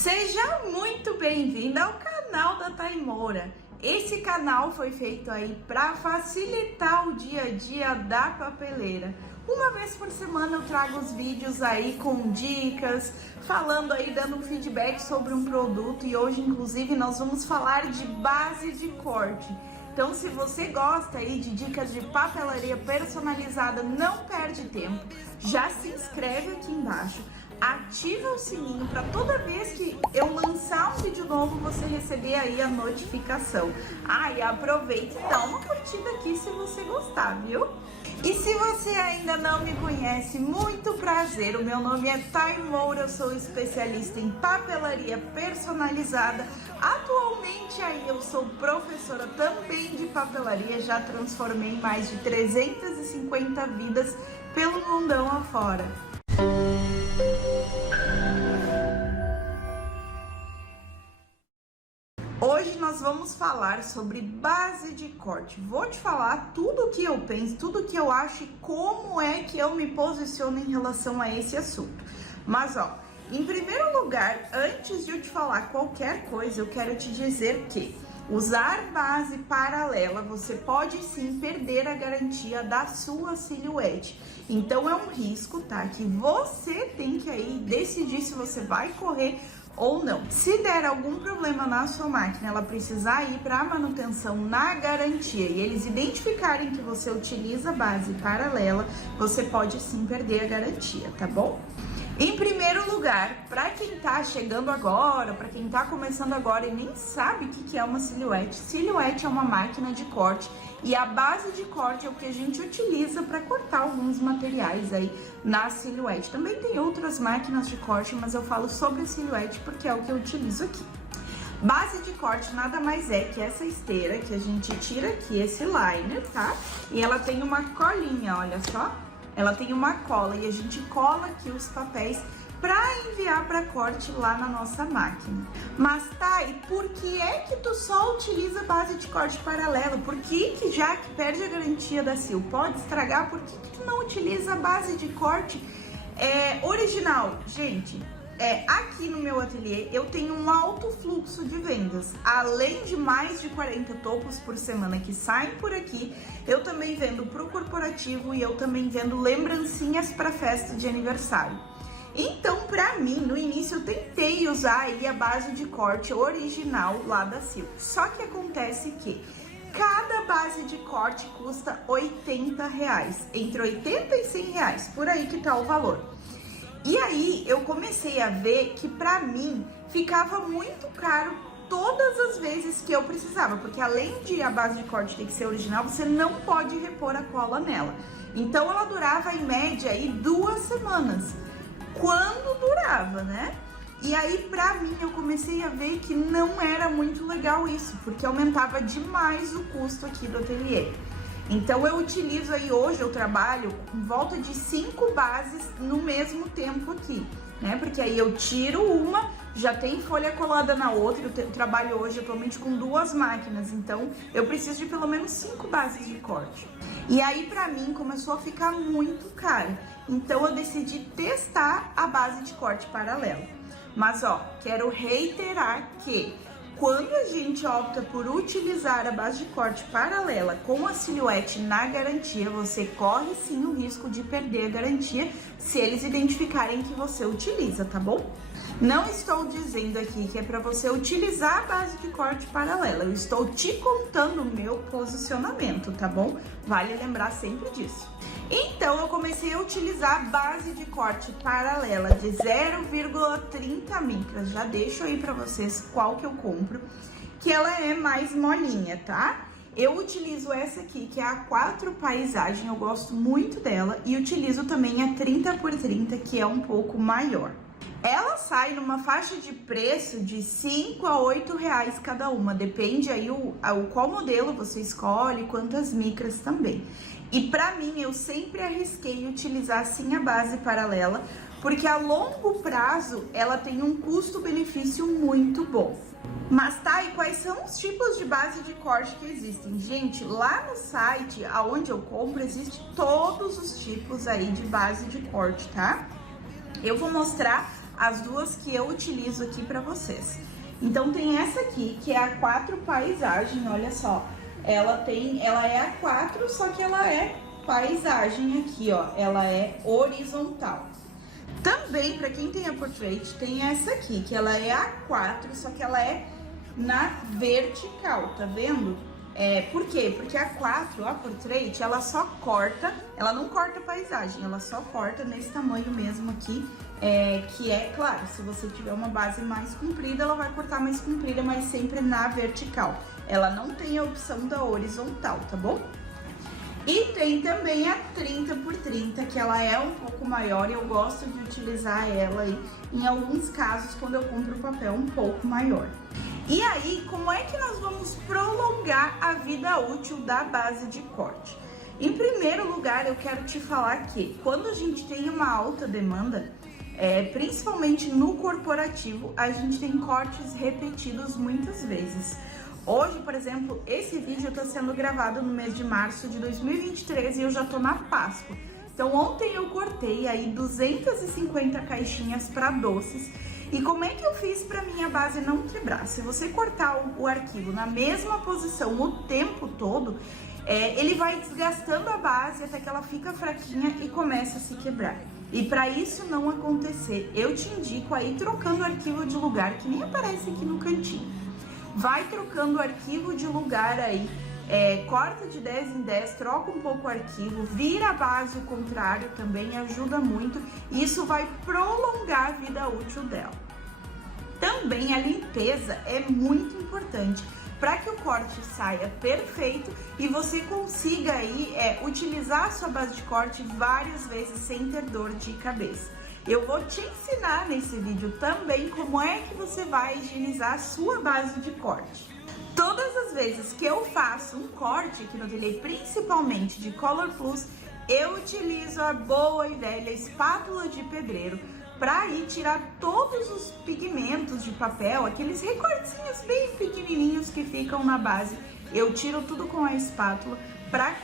Seja muito bem-vinda ao canal da Thay Moura. Esse canal foi feito aí para facilitar o dia a dia da papeleira. Uma vez por semana eu trago os vídeos aí com dicas, falando aí, dando um feedback sobre um produto, e hoje inclusive nós vamos falar de base de corte. Então, se você gosta aí de dicas de papelaria personalizada, não perde tempo, já se inscreve aqui embaixo, ativa o sininho para toda vez que eu lançar um vídeo novo você receber aí a notificação. E aproveita e dá uma curtida aqui se você gostar, viu? E se você ainda não me conhece, muito prazer, o meu nome é Thay Moura, eu sou especialista em papelaria personalizada. Atualmente aí eu sou professora também de papelaria, já transformei mais de 350 vidas pelo mundão afora. Hoje nós vamos falar sobre base de corte. Vou te falar tudo o que eu penso, tudo o que eu acho e como é que eu me posiciono em relação a esse assunto. Mas em primeiro lugar, antes de eu te falar qualquer coisa, eu quero te dizer que usar base paralela, você pode sim perder a garantia da sua silhuete. Então é um risco, tá? Que você tem que aí decidir se você vai correr ou não. Se der algum problema na sua máquina, ela precisar ir para manutenção na garantia e eles identificarem que você utiliza base paralela, você pode sim perder a garantia, tá bom? Em primeiro lugar, para quem tá chegando agora, para quem tá começando agora e nem sabe o que é uma silhuete, silhuete é uma máquina de corte e a base de corte é o que a gente utiliza para cortar alguns materiais aí na silhuete. Também tem outras máquinas de corte, mas eu falo sobre a silhuete porque é o que eu utilizo aqui. Base de corte nada mais é que essa esteira que a gente tira aqui, esse liner, tá? E ela tem uma colinha, olha só. Ela tem uma cola e a gente cola aqui os papéis para enviar para corte lá na nossa máquina. Mas tá, e por que é que tu só utiliza base de corte paralelo? Por que já que perde a garantia da sil, pode estragar? Por que tu não utiliza a base de corte original? Gente, aqui no meu ateliê eu tenho um alto fluxo de vendas. Além de mais de 40 topos por semana que saem por aqui, eu também vendo para o corporativo e eu também vendo lembrancinhas para festa de aniversário. Então, para mim, no início eu tentei usar aí a base de corte original lá da sil. Só que acontece que cada base de corte custa R$80, entre 80 e 100 reais, por aí que tá o valor. E aí eu comecei a ver que pra mim ficava muito caro todas as vezes que eu precisava, porque além de a base de corte ter que ser original, você não pode repor a cola nela. Então ela durava em média aí 2 semanas, quando durava, né? E aí pra mim eu comecei a ver que não era muito legal isso, porque aumentava demais o custo aqui do ateliê. Então eu utilizo aí, hoje eu trabalho em volta de 5 bases no mesmo tempo aqui, né? Porque aí eu tiro uma, já tem folha colada na outra, eu trabalho hoje atualmente com 2 máquinas, então eu preciso de pelo menos 5 bases de corte. E aí pra mim começou a ficar muito caro, então eu decidi testar a base de corte paralela. Mas quero reiterar que quando a gente opta por utilizar a base de corte paralela com a silhuete na garantia, você corre sim o risco de perder a garantia se eles identificarem que você utiliza, tá bom? Não estou dizendo aqui que é para você utilizar a base de corte paralela, eu estou te contando o meu posicionamento, tá bom? Vale lembrar sempre disso. Então eu comecei a utilizar a base de corte paralela de 0,30 micras, já deixo aí para vocês qual que eu compro, que ela é mais molinha, tá? Eu utilizo essa aqui, que é a 4 Paisagem, eu gosto muito dela, e utilizo também a 30 por 30, que é um pouco maior. Ela sai numa faixa de preço de 5 a 8 reais cada uma, depende aí qual modelo você escolhe, quantas micras também. E pra mim, eu sempre arrisquei utilizar sim a base paralela, porque a longo prazo ela tem um custo-benefício muito bom. Mas tá, e quais são os tipos de base de corte que existem? Gente, lá no site, aonde eu compro, existe todos os tipos aí de base de corte, tá? Eu vou mostrar as duas que eu utilizo aqui pra vocês. Então tem essa aqui, que é a 4 paisagem, olha só. Ela é A4, só que ela é paisagem aqui, ó. Ela é horizontal. Também, para quem tem a Portrait, tem essa aqui, que ela é A4, só que ela é na vertical, tá vendo? Por quê? Porque a 4, a Portrait, ela só corta, ela não corta paisagem, ela só corta nesse tamanho mesmo aqui, que é, claro, se você tiver uma base mais comprida, ela vai cortar mais comprida, mas sempre na vertical. Ela não tem a opção da horizontal, tá bom? E tem também a 30 por 30, que ela é um pouco maior e eu gosto de utilizar ela aí em alguns casos quando eu compro papel um pouco maior. E aí, como é que nós vamos prolongar a vida útil da base de corte? Em primeiro lugar, eu quero te falar que quando a gente tem uma alta demanda, principalmente no corporativo, a gente tem cortes repetidos muitas vezes. Hoje, por exemplo, esse vídeo está sendo gravado no mês de março de 2023 e eu já tô na Páscoa. Então ontem eu cortei aí 250 caixinhas para doces. E como é que eu fiz para minha base não quebrar? Se você cortar o arquivo na mesma posição o tempo todo, ele vai desgastando a base até que ela fica fraquinha e começa a se quebrar. E para isso não acontecer, eu te indico aí trocando o arquivo de lugar, que nem aparece aqui no cantinho. Vai trocando o arquivo de lugar aí, corta de 10 em 10, troca um pouco o arquivo, vira a base o contrário também, ajuda muito. E isso vai prolongar a vida útil dela. Também a limpeza é muito importante para que o corte saia perfeito e você consiga aí utilizar a sua base de corte várias vezes sem ter dor de cabeça. Eu vou te ensinar nesse vídeo também como é que você vai higienizar a sua base de corte. Todas as vezes que eu faço um corte aqui no ateliê, principalmente de Color Plus, eu utilizo a boa e velha espátula de pedreiro para ir tirar todos os pigmentos de papel, aqueles recortezinhos bem pequenininhos que ficam na base. Eu tiro tudo com a espátula para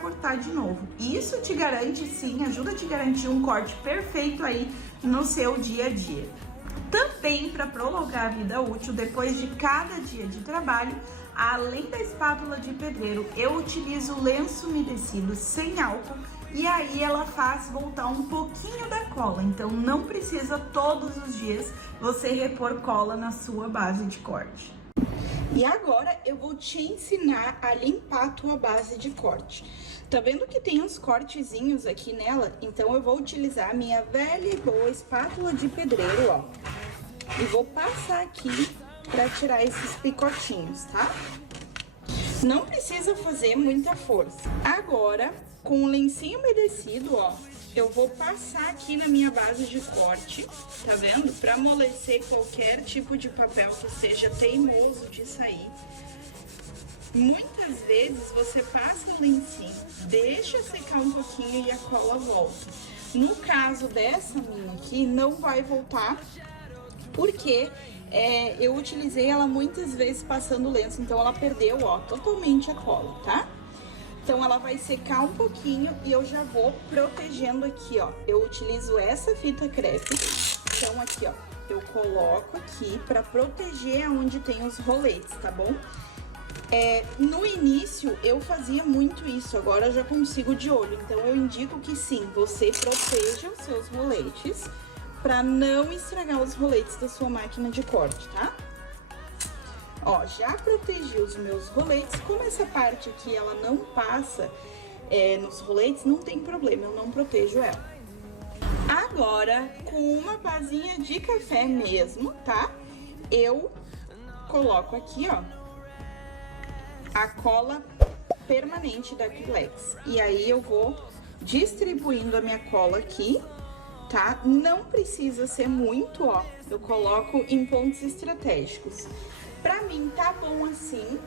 cortar de novo. Isso te garante, sim, ajuda a te garantir um corte perfeito aí no seu dia a dia. Também, para prolongar a vida útil, depois de cada dia de trabalho, além da espátula de pedreiro, eu utilizo lenço umedecido sem álcool e aí ela faz voltar um pouquinho da cola. Então não precisa todos os dias você repor cola na sua base de corte. E agora eu vou te ensinar a limpar a tua base de corte. Tá vendo que tem uns cortezinhos aqui nela? Então eu vou utilizar a minha velha e boa espátula de pedreiro, ó. E vou passar aqui pra tirar esses picotinhos, tá? Não precisa fazer muita força. Agora, com o lencinho umedecido, ó, eu vou passar aqui na minha base de corte, tá vendo? Pra amolecer qualquer tipo de papel que seja teimoso de sair. Muitas vezes você passa o lencinho, deixa secar um pouquinho e a cola volta. No caso dessa minha aqui, não vai voltar, porque eu utilizei ela muitas vezes passando o lenço, então ela perdeu, ó, totalmente a cola, tá? Então ela vai secar um pouquinho e eu já vou protegendo aqui, ó. Eu utilizo essa fita crepe, então aqui, ó, eu coloco aqui pra proteger onde tem os roletes, tá bom? No início eu fazia muito isso, agora eu já consigo de olho, então eu indico que sim, você proteja os seus roletes pra não estragar os roletes da sua máquina de corte, tá? Ó, já protegi os meus roletes, como essa parte aqui ela não passa nos roletes, não tem problema, eu não protejo ela. Agora, com uma pazinha de café mesmo, tá? Eu coloco aqui, ó, a cola permanente da Acrylex. E aí eu vou distribuindo a minha cola aqui, tá? Não precisa ser muito, ó, eu coloco em pontos estratégicos. Pra mim tá bom assim.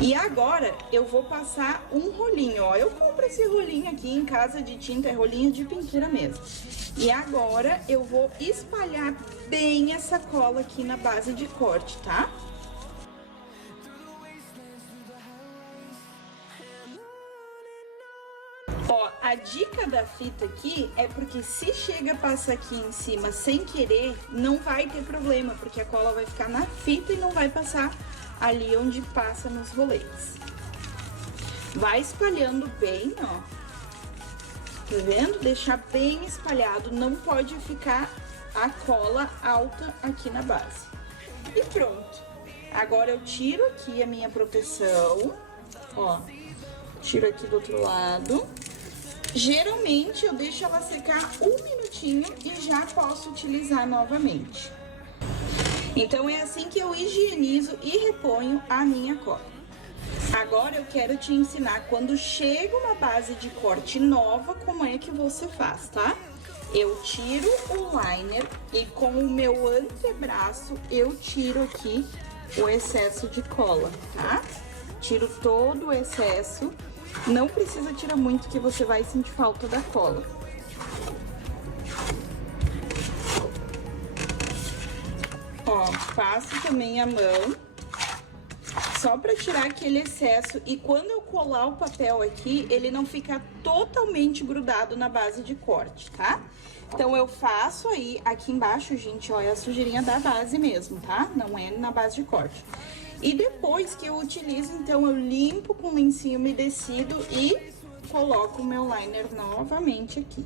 E agora eu vou passar um rolinho, ó. Eu compro esse rolinho aqui em casa de tinta, é rolinho de pintura mesmo. E agora eu vou espalhar bem essa cola aqui na base de corte, tá? Ó, A dica da fita aqui é porque se chega a passar aqui em cima sem querer, não vai ter problema, porque a cola vai ficar na fita e não vai passar ali onde passa nos roletes. Vai espalhando bem, ó. Tá vendo? Deixar bem espalhado, não pode ficar a cola alta aqui na base. E pronto. Agora eu tiro aqui a minha proteção, ó. Tiro aqui do outro lado. Geralmente eu deixo ela secar um minutinho e já posso utilizar novamente. Então é assim que eu higienizo e reponho a minha cola. Agora eu quero te ensinar quando chega uma base de corte nova, como é que você faz, tá? Eu tiro o liner e com o meu antebraço eu tiro aqui o excesso de cola, tá? Tiro todo o excesso. Não precisa tirar muito, que você vai sentir falta da cola. Ó, passo também a mão, só pra tirar aquele excesso. E quando eu colar o papel aqui, ele não fica totalmente grudado na base de corte, tá? Então, eu faço aí, aqui embaixo, gente, ó, é a sujeirinha da base mesmo, tá? Não é na base de corte. E depois que eu utilizo, então, eu limpo com lencinho umedecido e coloco o meu liner novamente aqui,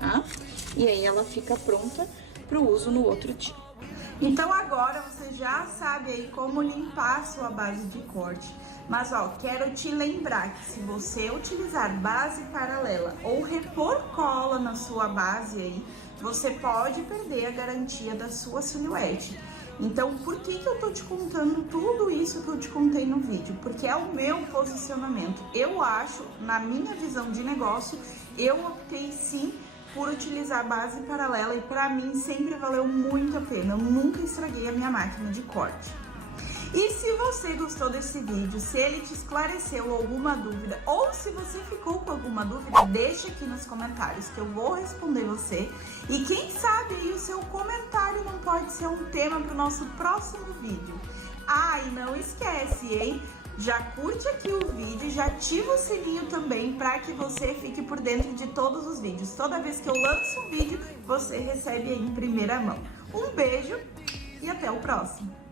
tá? E aí, ela fica pronta pro uso no outro dia. Então, agora você já sabe aí como limpar a sua base de corte. Mas, ó, quero te lembrar que se você utilizar base paralela ou repor cola na sua base aí, você pode perder a garantia da sua silhuete. Então, por que eu tô te contando tudo isso que eu te contei no vídeo? Porque é o meu posicionamento. Eu acho, na minha visão de negócio, eu optei sim por utilizar base paralela e pra mim sempre valeu muito a pena. Eu nunca estraguei a minha máquina de corte. E se você gostou desse vídeo, se ele te esclareceu alguma dúvida ou se você ficou com alguma dúvida, deixa aqui nos comentários que eu vou responder você. E quem sabe aí o seu comentário não pode ser um tema para o nosso próximo vídeo. Ah, e não esquece, hein? Já curte aqui o vídeo, já ativa o sininho também para que você fique por dentro de todos os vídeos. Toda vez que eu lanço um vídeo, você recebe aí em primeira mão. Um beijo e até o próximo!